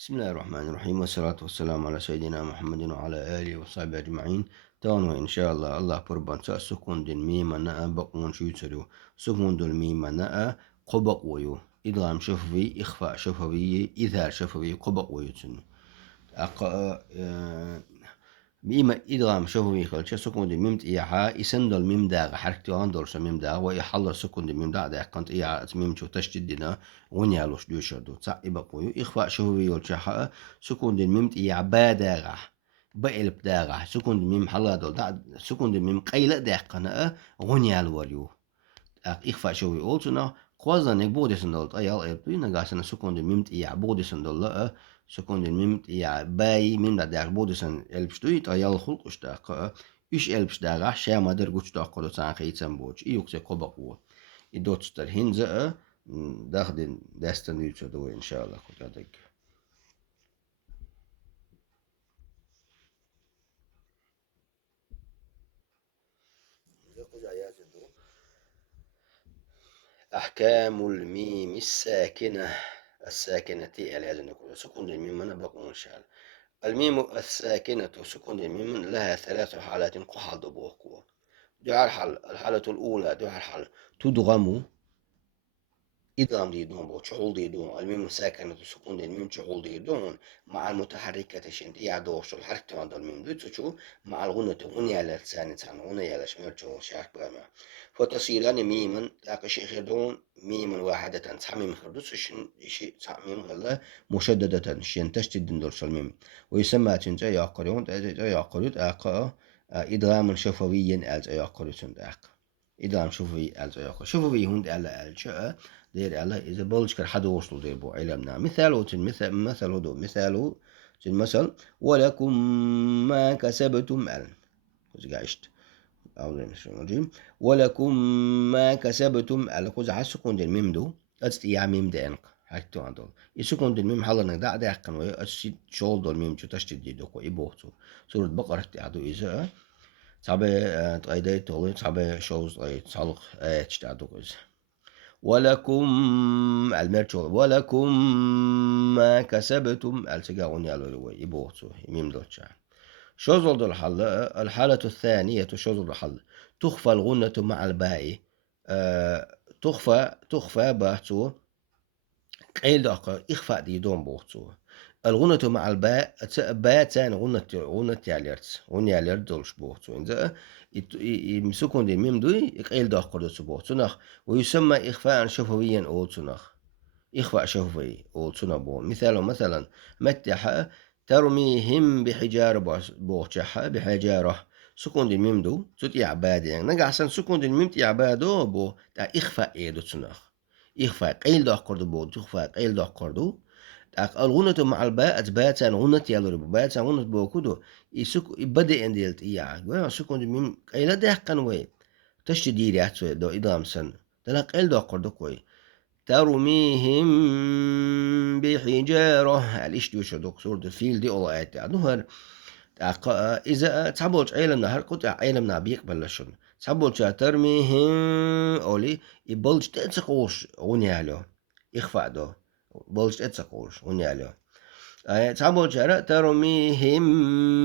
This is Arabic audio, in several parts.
بسم الله الرحمن الرحيم والصلاة والسلام على سيدنا محمد وعلى آله وصحبه أجمعين. تانو إن شاء الله الله قربان سكون دين ميما نأ بقون شيترو سكون دول ميما نأ قبق ويو إدغام شفوي إخفاء شفوي إظهار شفوي قبق ويو تنو ميما إدغام شفوي خلش سكون دين ميمت إيحاء إسندل ميم داغ حركتي عندور ميم داغ ويحل سكون دين ميم داغ دا كنت إيحاء ميم شو تشتد دينا ونيالوش دوشردو تسع إبقويو إخفاء شفوي والشحاء سكون دين ميمت إيحاء باداغ بقلب داغ سكون دين ميم حلا دول سكون دين ميم قيلة داغ قناء ونيال وريو إخفاء شفوي أولتنا قوازنك بودسن دول أيال إلبي نغاسنا سكون دين ميمت إيحاء بودسن دول سكون الميم يا باي ميم دا داغ بودسن البشتويت ايال خلق اشتاق ايش البش داغ شا ما در گوش داق قدو سان خيتن بوج اي يوكسي قبقو يدوتستر هنزا داخدين داستن يوتو دو ان شاء الله كنت أحكام الميم الساكنة العلن نقول سكون الميم أنا بقول إن شاء الله. الميم الساكنة سكون الميم لها ثلاث حالات قحض بوقوة. دعاء الحالة الأولى دعاء الحالة تدغم إدغام ديدون بو شغل ديدون الميم ساكنة سكون الميم شغل ديدون مع المتحركة شنت يعدوش الحركة عند الميم دوتشو مع الغنة غنية على لسان تان غنية على شمرتو شاك بما فتصيران ميما تاق شيخ دون ميما واحدة تحميم خردوس شيء تحميم غلا مشددة شين تشتد دول الميم ويسمى تنجا يعقلون يعقلون إدغام شفوي ألز يعقلون تنجا إدغام شفوي ألز يعقلون شفوي هند ألا ألشاء دير الله إذا بلش كر حدا وصلوا دير بو علمنا مثال مثل هدو مثال مثل ولكم ما كسبتم ألم كوز قاعشت أعوذ من الشيطان الرجيم ولكم ما كسبتم ألم كوز عسكون دير ميم دو أست يا ميم دينق حكتو عندو يسكون دير ميم حالا نقدع داقن ويا أست شول دول ميم شو تشتد دي دوكو إبوتو سورة بقرة تعدو إذا صعبة تقيدي تولي صعبة شوز صالح تشتعدو إذا ولكم المرجو ولكم ما كسبتم التقاون يالو يبوتو يميم دوتشا شوزل الحل الحالة الثانية شوزل الحل تخفى الغنة مع الباء تخفى باتو قيل دقة إخفاء دي دون بوتو الغنة مع الباء باء تاني غنة ياليرت غنة ياليرت دولش بوتو إنزا يمسكون دي ميم دوي قيل دقة دوتو بوتو نخ ويسمى إخفاء شفويا أوتو نخ إخفاء شفوي أوتو نبو مثلا متح ترميهم بحجارة بوتشحة بحجارة سكون دي ميم دو تتي عبادي يعني نقع سن سكون دي ميم تي عبادو بو تا إخفاء إيدو تنخ إخفاء قيل دو أقردو بو تخفاء قيل دو أقردو الغنة مع الباء باتا غنة يالو باتا غنة بو كدو يبدأ انديلت إياه سكون ميم قيل ده قنوي تشتدير يحتوي دو إدام سن تلا قيل دو أقردو كوي ترميهم بحجارة الإيش دوشو دكتور دو فيل دي أولا آيات نهر إذا تعبولش عيلمنا هر قطع عيلمنا بيقبل لشون تعبولش ترميهم أولي يبولش تتسقوش غنيالو إخفاء دو بولش تتسقوش غنيالو تعبولش ترميهم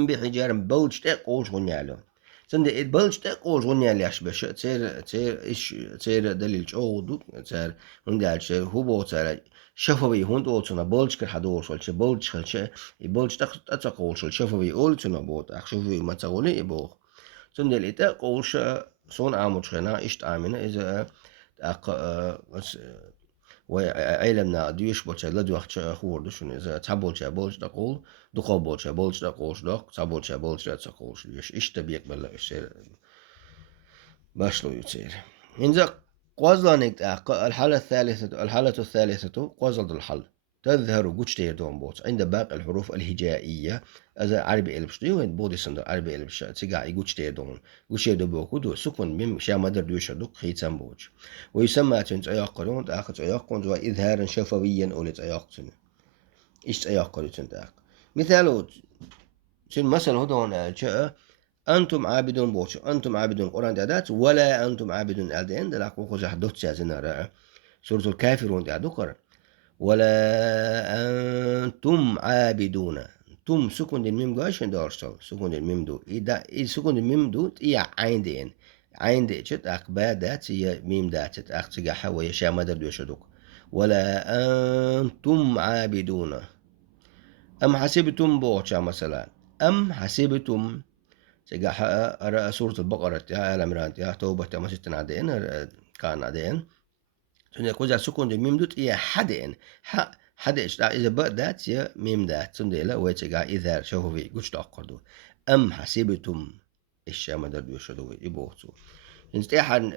بحجارة بولش تقوش غنيالو سند بولش تقوش غنيالو يشبش تير دليل شودو تير هندالش هو تير شفوي هوند أولتنا بولش كر حدوش والش بولش خلش يبولش تقولش الشفوي أولتنا بوت أخ شفوي ما تقولي يبوخ سند تقولش صون عاموش خنا إشت عامنا إذا أق وعلمنا ديش بولش لدي وقت خور دشون إذا تبولش بولش تقول دقول بولش تقولش دق تبولش بولش تقولش ليش إشت بيقبل إيش باشلو يصير إنذا قوزلانك الحالة الثالثة قوزل الحل تظهر قوتشتير دون بوت عند باقي الحروف الهجائية إذا عربي إلبشتي وين بودي سند عربي إلبش تيجا قوتشتير دون قوتشتير دو بوكو دو سكون ميم شا مدر دوش دوك خيتان بوج ويسمى تنت أياقلون تأخذ أياقون وإظهارا شفويا أولت أياقتن إيش أياقلون تنت مثال مثل هدون جاء أنتم عابدون بوش أنتم عابدون قرآن دادات ولا أنتم عابدون ألدين دلاك وخوز حدوت سازنا رأى سورة الكافرون دادو قرآن ولا أنتم عابدون. تم سكون الميم قاش دارشل سكون الميم دو إذا سكون الميم دو إيا عين عين دي جت أقبا دات هي ميم دات جت أقتجاحة ويشا مدر دو يشدوك. ولا أنتم عابدون. أم حسبتم بوشا مثلا. أم حسبتم تجاحة أرى سورة البقرة تها الأمران تها توبة تها مسجد عدين كان عدين توني كوزا سكون دي ميم دوت إيا حدين حدش إذا بدأت يا ميم دات تندي لا ويتجا إذا شوفوا في قش تأقدوا. أم حسبتم الشام در بيشدوا يبوتوا انتحن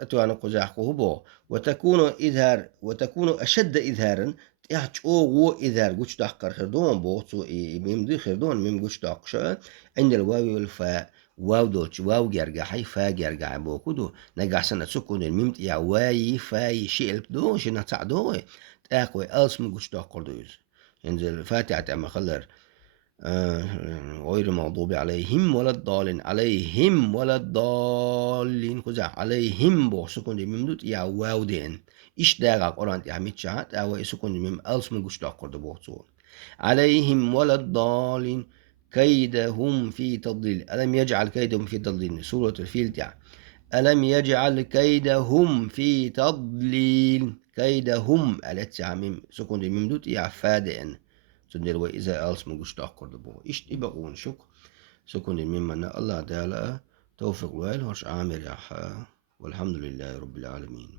أتوانا قزاحكو بو وتكون إظهار وتكون أشد إظهارا تيحج أو إظهار قش تأقر خردون بوتوا ميم دي خردون ميم قش تأقشا عند الواو والفاء واو دوتش واو جرجع حي فا جرجع بوكودو نجع سنة سكون الميم يا واي فاي شيء دو شنا تعدو تاكوي ألس من قش تأقر دوز ينزل فاتحة أما خلر غير المغضوب عليهم ولا الضالين عليهم ولا الضالين كذا عليهم بو سكون الميم دوت يا واو دين إيش داغا قرانت يا ميت شات أو سكون الميم ألس من قش تأقر دو بوتو عليهم ولا الضالين كيدهم في تضليل. ألم يجعل كيدهم في تضليل سورة الفيل تاع ألم يجعل كيدهم في تضليل كيدهم ألت عميم سكون الميم دوت يا فادئن تندل وإذا ألس مجوش تأقر دبو إيش تبقون شك سكون الميم من الله تعالى توفق ويل هرش عامر يا والحمد لله رب العالمين.